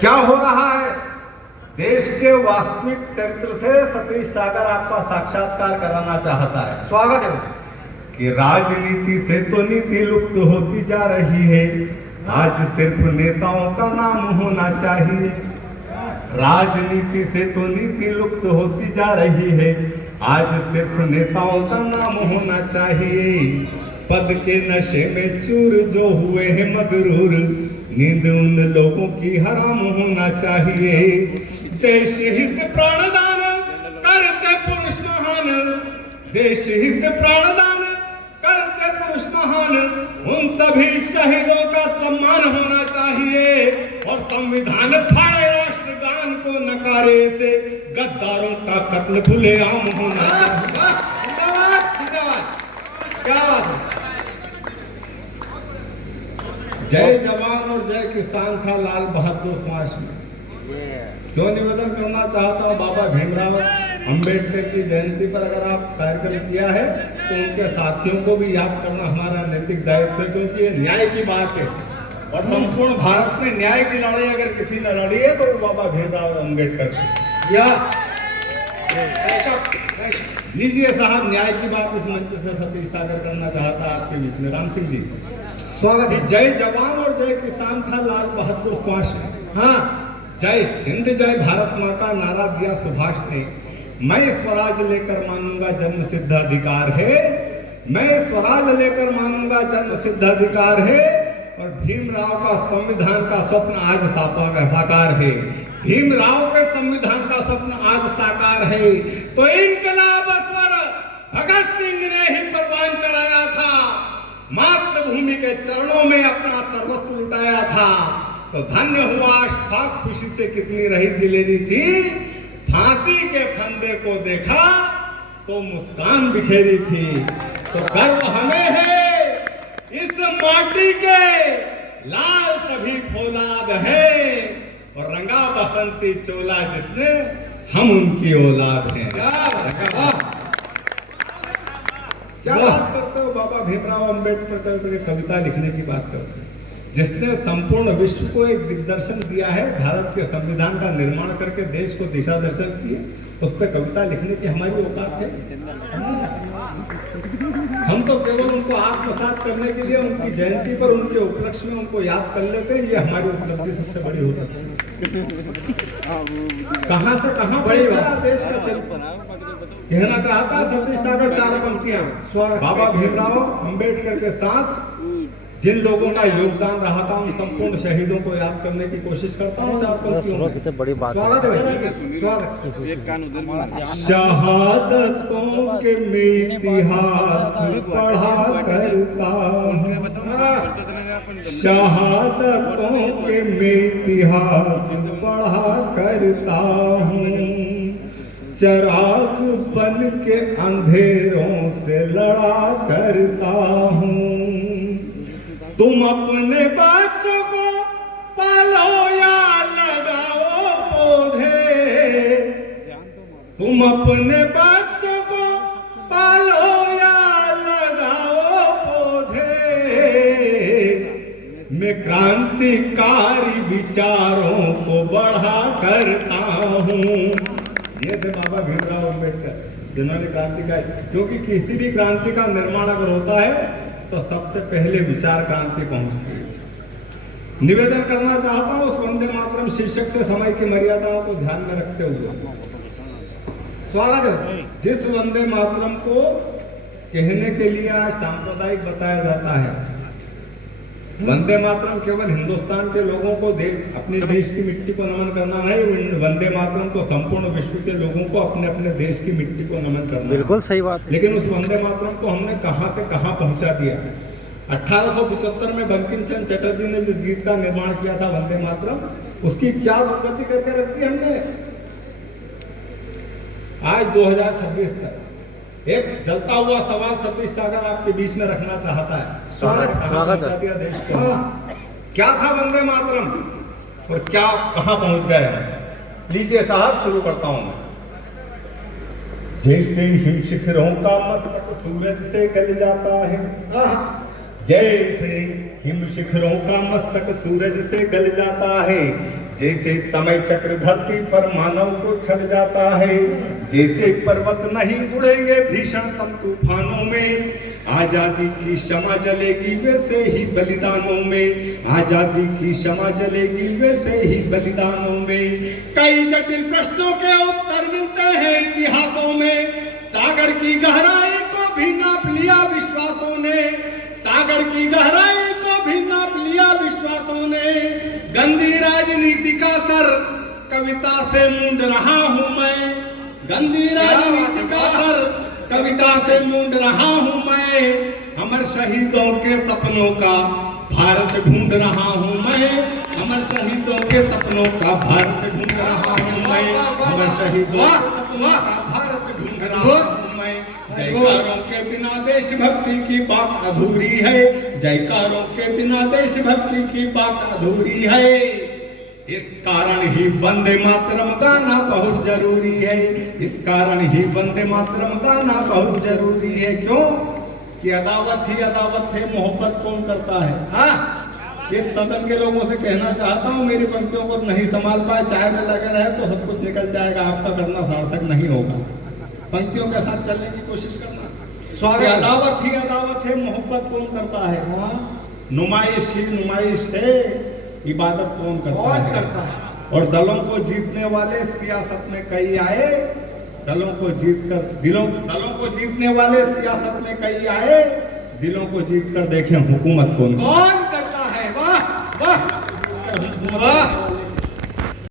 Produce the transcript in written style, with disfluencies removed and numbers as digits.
क्या हो रहा है? देश के वास्तविक चरित्र से सतीश सागर आपका साक्षात्कार कराना चाहता है। स्वागत है कि राजनीति से तो नीति लुप्त होती जा रही है, आज सिर्फ नेताओं का नाम होना चाहिए। राजनीति से तो नीति लुप्त होती जा रही है, आज सिर्फ नेताओं का नाम होना चाहिए। पद के नशे में चूर जो हुए हैं मगरूर, नींद उन लोगों की हराम होना चाहिए। देश हित प्राणदान करते पुरुष महान, देश हित प्राणदान करते पुरुष महान, उन सभी शहीदों का सम्मान होना चाहिए। और संविधान फाड़े राष्ट्रगान को नकारे से गद्दारों का कत्ल खुलेआम होना चाहिए। क्या बात है? जय जवान और जय किसान था लाल बहादुर शासन में। क्यों निवेदन करना चाहता हूँ, बाबा भीमराव अंबेडकर की जयंती पर अगर आप कार्यक्रम किया है तो उनके साथियों को भी याद करना हमारा नैतिक दायित्व है, क्योंकि ये न्याय की बात है और संपूर्ण भारत में न्याय की लड़ाई अगर किसी ने लड़ी है तो वो बाबा भीमराव अम्बेडकर। लीजिए साहब, न्याय की बात इस मंच से सतीश सागर करना चाहता आपके बीच में। राम सिंह जी स्वागत है। जय जवान और जय किसान था लाल बहादुर शासन। हाँ, जय हिंद जय भारत माँ का नारा दिया सुभाष ने। मैं स्वराज लेकर मानूंगा जन्म सिद्ध अधिकार है, मैं स्वराज लेकर मानूंगा जन्म सिद्ध अधिकार है। और भीमराव का संविधान का स्वप्न आज साकार है, भीमराव के संविधान का स्वप्न आज साकार है। तो इनकलाब स्वर भगत सिंह ने ही परवान चढ़ाया था, मातृभूमि के चरणों में अपना सर्वस्व लुटाया था। तो धन्य हुआ अशफाक, खुशी से कितनी रही दिलेरी थी, फांसी के फंदे को देखा तो मुस्कान बिखेरी थी। तो गर्व हमें है इस माटी के, लाल सभी फौलाद है और रंगा बसंती चोला जिसने, हम उनकी औलाद हैं। क्या बात करते हो? बाबा भीमराव अंबेडकर की कविता लिखने की बात करते हैं, जिसने संपूर्ण विश्व को एक दिग्दर्शन दिया है, भारत के संविधान का निर्माण करके देश को दिशा दर्शन किया। उस पर कविता लिखने की हमारी औकात है? हम तो केवल उनको आत्मसात करने के लिए उनकी जयंती पर उनके उपलक्ष्य में उनको याद कर लेते हैं। ये हमारी उपलब्धि सबसे बड़ी हो सकती है। कहां से कहां बड़ी बात देश का चरित्र कहना चाहता है सतीश सागर। चार पंक्तियां बाबा भीमराव अंबेडकर के साथ जिन लोगों का योगदान रहा था उन संपूर्ण शहीदों को याद करने की कोशिश करता हूँ। चार पंक्तियों बड़ी बात। स्वागत है भाई, स्वागत। शहादतों के में इतिहास पढ़ा करता हूँ, शहादतों के में इतिहास पढ़ा करता हूँ। चिराग बन के अंधेरों से लड़ा करता हूँ। तुम अपने बच्चों को पालो या लगाओ पौधे, तुम अपने बच्चों को पालो या लगाओ पौधे। मैं क्रांतिकारी विचारों को बढ़ा करता हूँ। ये थे बाबा भीमराव अम्बेडकर, जिन्होंने क्रांतिकारी, क्योंकि किसी भी क्रांति का निर्माण अगर होता है तो सबसे पहले विचार क्रांति पहुंचती है। निवेदन करना चाहता हूं उस वंदे मातरम शीर्षक से समय की मर्यादाओं को ध्यान में रखते हुए। स्वागत है। जिस वंदे मातरम को कहने के लिए आज सांप्रदायिक बताया जाता है, वंदे मातरम केवल हिंदुस्तान के लोगों को अपने देश की मिट्टी को नमन करना नहीं, वंदे मातरम तो संपूर्ण विश्व के लोगों को अपने अपने देश की मिट्टी को नमन करना। बिल्कुल सही बात है। लेकिन उस वंदे मातरम को हमने कहां से कहां पहुंचा दिया। 1875 में बंकिम चंद्र चटर्जी ने जिस गीत का निर्माण किया था वंदे मातरम, उसकी क्या दुर्गति करके रख दी हमने। आज 2026 तक एक जलता हुआ सवाल सतीश सागर आपके बीच में रखना चाहता है। स्वागत है। क्या था वंदे मातरम और क्या कहां पहुंच गए? लीजिए साहब, शुरू करता हूं मैं। जैसे हिम शिखरों का मस्तक सूरज से गल जाता है, जैसे हिम शिखरों का मस्तक सूरज से गल जाता है, जैसे समय चक्र धरती पर मानव को छड़ जाता है, जैसे पर्वत नहीं उड़ेंगे भीषणतम तूफानों में, आजादी की क्षमा जलेगी वैसे ही बलिदानों में, आजादी की क्षमा जलेगी वैसे ही बलिदानों में। कई जटिल प्रश्नों के उत्तर मिलते हैं इतिहासों में, सागर की गहराई को भी नाप लिया विश्वासों ने, सागर की गहराई को भी नाप लिया विश्वासों ने। गंदी राजनीति का सर कविता से मूंद रहा हूं मैं, गंदी राजनीति का सर कविता से मूंद रहा हूं मैं। अमर शहीदों के सपनों का भारत ढूंढ रहा हूं मैं, अमर शहीदों के सपनों का भारत ढूंढ रहा हूं मैं, अमर शहीदों के सपनों का भारत ढूंढ रहा हूं मैं। जयकारों के बिना देशभक्ति की बात अधूरी है, जयकारों के बिना देशभक्ति की बात अधूरी है। इस कारण ही वंदे मातरम गाना बहुत जरूरी है, इस कारण ही वंदे मातरम गाना बहुत जरूरी है। क्यों कि अदावत ही अदावत है, मोहब्बत कौन करता है। हाँ, इस सदन के लोगों से कहना चाहता हूँ, मेरी पंक्तियों को नहीं संभाल पाए, चाय में लगे रहे तो सब कुछ निकल जाएगा, आपका करना सार्थक नहीं होगा। पंक्तियों के साथ चलने की कोशिश करना। स्वागत। अदावत ही अदावत है, मोहब्बत कौन करता है। हाँ, नुमाइश ही नुमाइश है, इबादत कौन करता है। और दलों को जीतने वाले सियासत में कई आए, दलों को जीतकर दलों को जीतने वाले सियासत में कई आए, दिलों को जीतकर देखें हुकूमत कौन करता है। वाह वाह वाह।